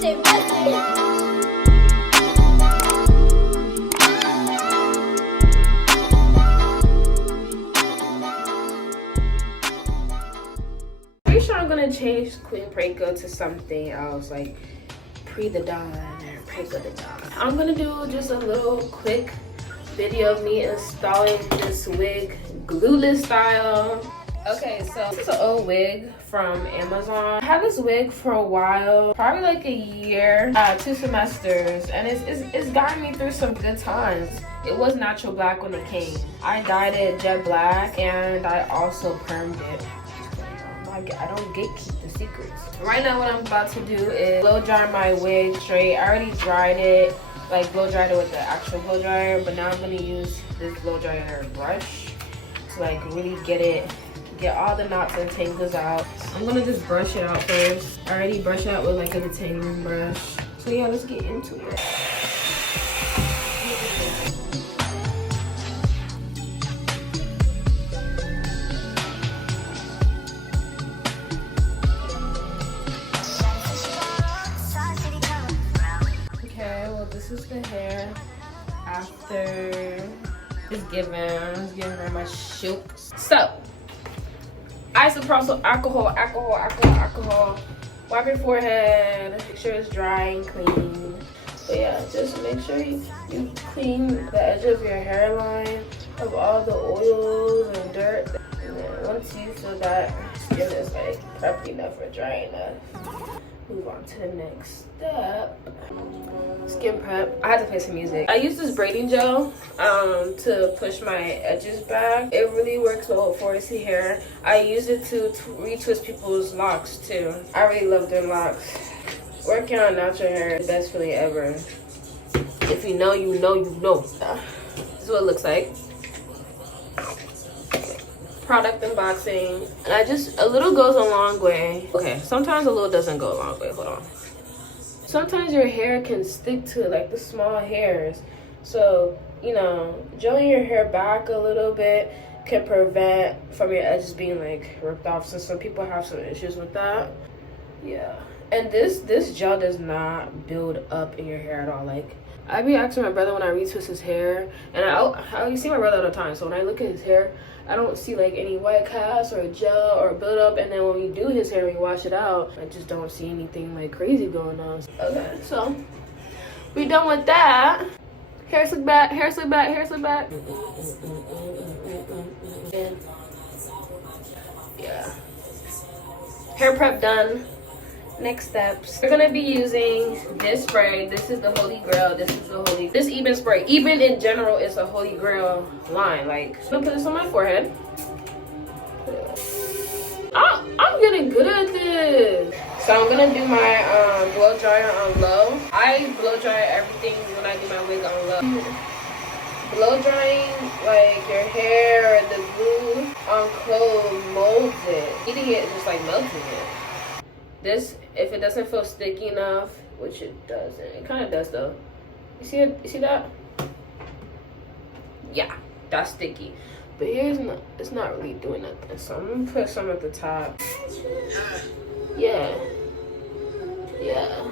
Pretty sure I'm gonna change Queen Preco to something else, like Pre the Dawn or Preco the Dawn. I'm gonna do just a little quick video of me installing this wig, glueless style. Okay, so this is an old wig from Amazon. I had this wig for a while, probably like a year, 2 semesters, and it's gotten me through some good times. It was natural black when it came. I dyed it jet black, and I also permed it. I don't gatekeep the secrets. Right now what I'm about to do is blow dry my wig straight. I already dried it, like blow dried it with the actual blow dryer, but now I'm gonna use this blow dryer brush to like really get all the knots and tangles out. I'm gonna just brush it out first. I already brushed it out with like a detangling brush. So yeah, let's get into it. This is the hair after it's giving very much silk. So isopropyl alcohol. Wipe your forehead, make sure it's dry and clean. But yeah, just make sure you clean the edge of your hairline of all the oils and dirt. And then once you feel that skin is like prepped enough or dry enough, move on to the next step. Skin prep. I had to play some music. I use this braiding gel to push my edges back. It really works well for 4C hair. I use it to retwist people's locks too. I really love their locks. Working on natural hair is the best feeling ever. If you know, you know, you know. This is what it looks like. Product unboxing, and a little goes a long way. Okay, sometimes a little doesn't go a long way. Hold on. Sometimes your hair can stick to like the small hairs, so you know, gelling your hair back a little bit can prevent from your edges being like ripped off. So some people have some issues with that. Yeah, and this gel does not build up in your hair at all. Like, I be asking my brother when I retwist his hair, and I see my brother all the time, so when I look at his hair, I don't see like any white cast or gel or buildup, and then when we do his hair, we wash it out, I just don't see anything like crazy going on. Okay, so we done with that. Hair slick back, hair slick back, hair slick back. Yeah. Hair prep done. Next steps, we're gonna be using this spray. This is the holy grail. This Ebin spray. Ebin in general is a holy grail line. Like, I'm gonna put this on my forehead. I'm getting good at this. So I'm gonna do my blow dryer on low. I blow dry everything when I do my wig on low. Blow drying like your hair or the glue on clothes molds it. Eating it is just like melting it. This, if it doesn't feel sticky enough, which it doesn't, it kind of does though. You see it? You see that? Yeah, that's sticky. But here's not, it's not really doing nothing. So I'm gonna put some at the top. Yeah. Yeah.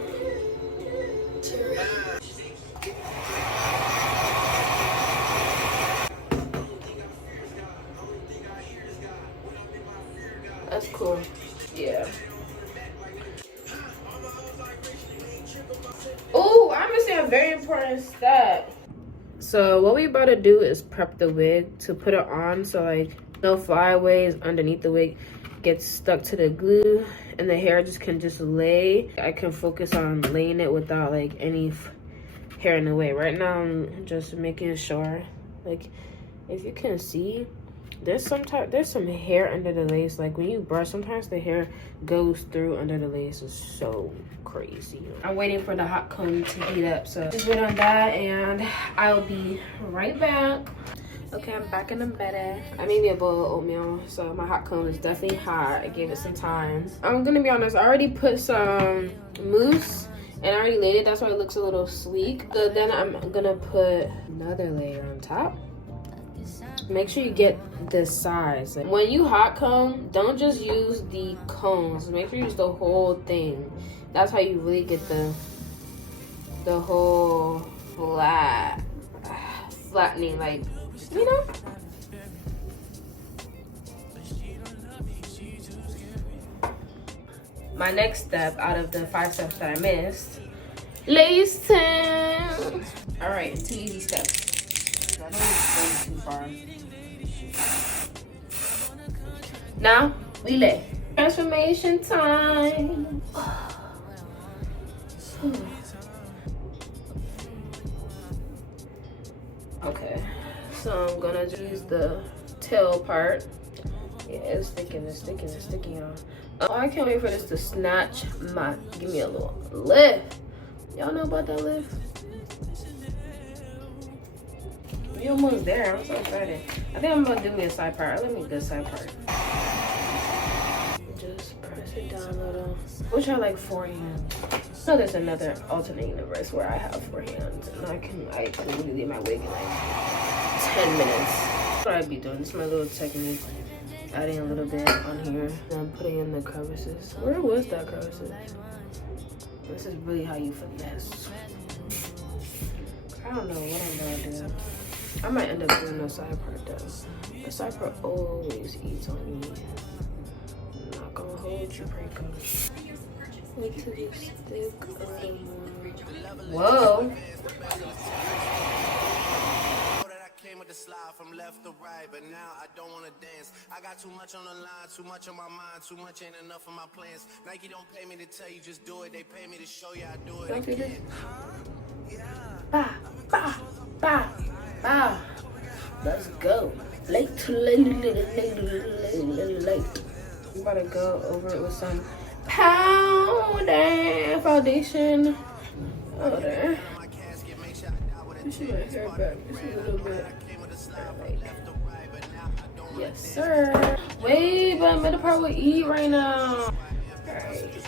That's cool. Yeah. Oh, I'm missing a very important step. So what we about to do is prep the wig to put it on, so like no flyaways underneath the wig gets stuck to the glue, and the hair can just lay. I can focus on laying it without like any hair in the way. Right now I'm just making sure, like, if you can see, there's some hair under the lace. Like when you brush, sometimes the hair goes through under the lace. It's so crazy. I'm waiting for the hot comb to heat up, so just wait on that and I'll be right back. Okay, I'm back in the bed. I made me a bowl of oatmeal, so my hot comb is definitely hot. I gave it some time. I'm gonna be honest, I already put some mousse and I already laid it. That's why it looks a little sleek. So then I'm gonna put another layer on top. Make sure you get this size. When you hot comb, don't just use the combs. Make sure you use the whole thing, That's how you really get the whole flattening, like, you know. My next step out of the 5 steps that I missed, lacing. All right, 2 easy steps. I don't need to go too far. Now we lay. Transformation time. Okay, so I'm gonna use the tail part. Yeah, it's sticking, y'all. Oh, I can't wait for this to snatch my, give me a little lift. Y'all know about that lift? We almost there, I'm so excited. I think I'm gonna do me a side part. Let me do a side part. Just press it down a little. We'll try like 4 hands. So there's another alternate universe where I have 4 hands and I can literally leave my wig in like 10 minutes. That's what I'd be doing. This is my little technique. Adding a little bit on here and putting in the crevices. Where was that crevices? This is really how you finesse. I don't know what I'm gonna do. I might end up doing a side part though. The side part always eats on me. I'm not gonna hold you, Pranko. Wait till you stick a little more. Whoa. The slide from left to right, but now I don't want to dance. I got too much on the line, too much on my mind, too much ain't enough of my plans. Nike don't pay me to tell you, just do it. They pay me to show you I do it again. Bah, bah, bah, bah. Let's go. Late. I'm about to go over it with some powder foundation. Powder. This is my hair back. This is a little bit. Yes, sir. Wait, but middle part will eat right now. Alright.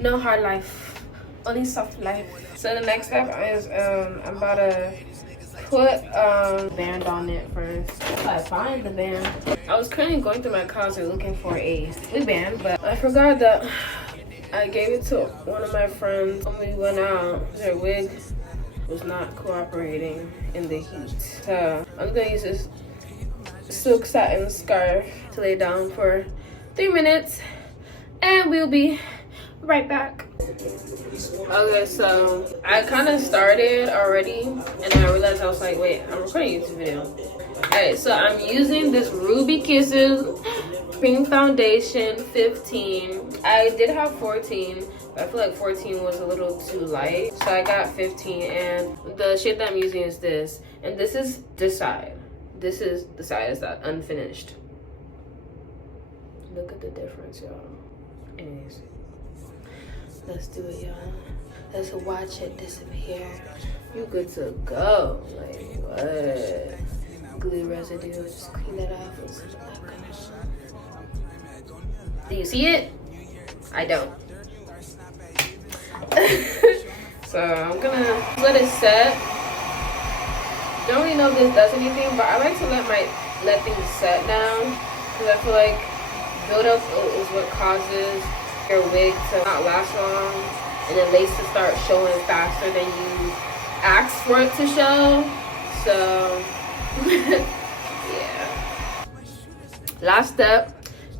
No hard life. Only soft life. So the next step is I'm about to put band on it first. If I find the band. I was currently going through my closet looking for a wig band, but I forgot that I gave it to one of my friends when we went out. Their wig was not cooperating in the heat. So I'm gonna use this silk satin scarf to lay down for 3 minutes and we'll be right back. Okay, so I kind of started already and I realized I was like, wait, I'm recording a YouTube video. Alright, so I'm using this Ruby Kisses Cream Foundation 15. I did have 14. I feel like 14 was a little too light, so I got 15, and the shade that I'm using is this, and this is this side. This is the side is that unfinished. Look at the difference, y'all. Anyways, let's do it, y'all. Let's watch it disappear. You good to go? Like what? Glue residue. Just clean that off with some alcohol. Do you see it? I don't. So I'm gonna let it set. Don't really know if this does anything, but I like to let things set down because I feel like buildup is what causes your wig to not last long and then lace to start showing faster than you asked for it to show. So yeah. Last step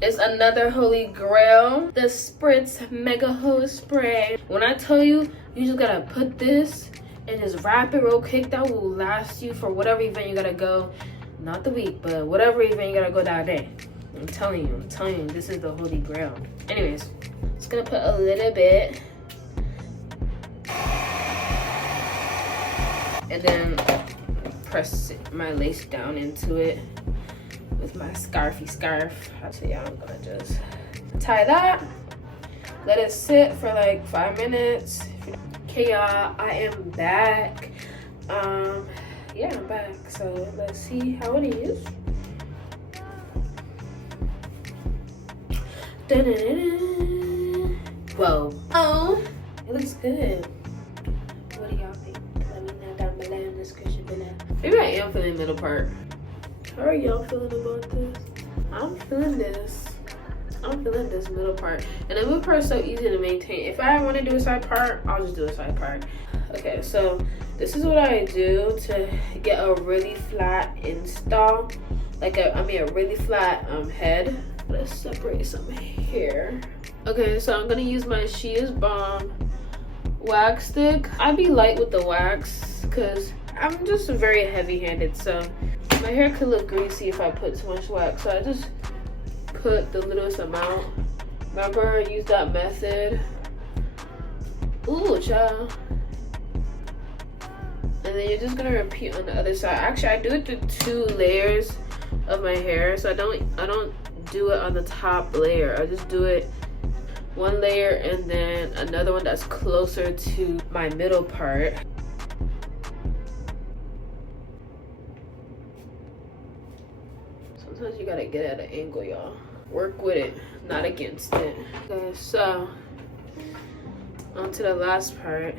is another holy grail, the Spritz Mega Hose Spray. When I tell you, you just gotta put this and just wrap it real quick. That will last you for whatever event you gotta go. Not the week, but whatever event you gotta go that day. I'm telling you, this is the holy grail. Anyways, just gonna put a little bit. And then press my lace down into it with my scarf. So yeah, I'm gonna just tie that, let it sit for like 5 minutes. Okay, y'all, I am back. Yeah, I'm back. So let's see how it is. Whoa. Oh, it looks good. What do y'all think? Let me know down below in the description below. Maybe I am feeling the middle part. How are y'all feeling about this? I'm feeling this. I'm feeling this middle part. And the middle part is so easy to maintain. If I want to do a side part, I'll just do a side part. Okay, so this is what I do to get a really flat install. Like a really flat head. Let's separate some hair. Okay, so I'm gonna use my She Is Bomb wax stick. I'd be light with the wax because I'm just very heavy-handed, so my hair could look greasy if I put too much wax. So I just put the littlest amount. Remember, use that method. Ooh, child. And then you're just gonna repeat on the other side. Actually, I do it through 2 layers of my hair, so I don't do it on the top layer. I just do it 1 layer and then another one that's closer to my middle part. Sometimes you gotta get at an angle, y'all. Work with it, not against it. Okay, so on to the last part.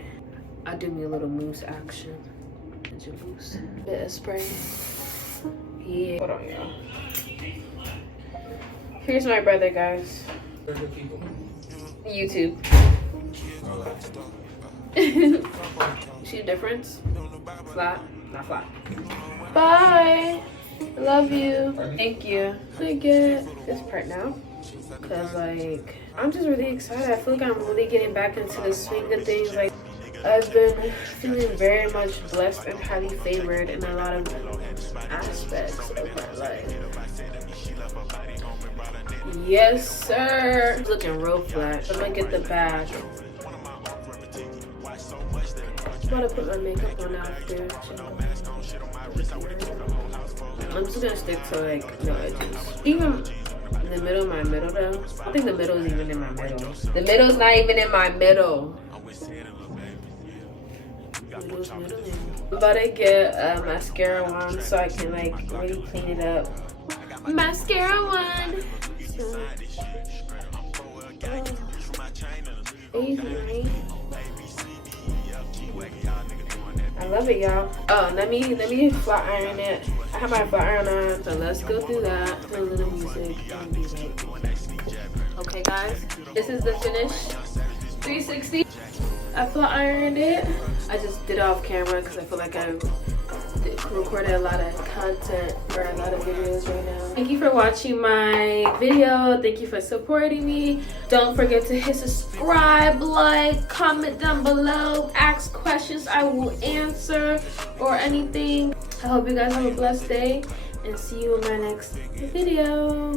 I do me a little mousse action. Mousse. Bit of spray. Yeah. Hold on, y'all. Here's my brother, guys. YouTube. See the difference? Flat, not flat. Bye. Love you. Thank you. I get this part now. Cause like, I'm just really excited. I feel like I'm really getting back into the swing of things. Like, I've been feeling very much blessed and highly favored in a lot of aspects of my life. Yes, sir. It's looking real flat. I'm gonna get the bag. I'm about to put my makeup on after. I'm just gonna stick to like no edges. Even the middle of my middle though. I think the middle is even in my middle. The middle's not even in my middle. I'm about to get a mascara wand so I can like really clean it up. Mascara wand. I love it, y'all. Oh, let me flat iron it. I have my flat iron on, so let's go through that. Do a little music. Okay, guys, this is the finished 360. I flat ironed it. I just did it off camera because I feel like I recorded a lot of content for a lot of videos right now. Thank you for watching my video. Thank you for supporting me. Don't forget to hit subscribe, like, comment down below, ask questions I will answer, or anything. I hope you guys have a blessed day and see you in my next video.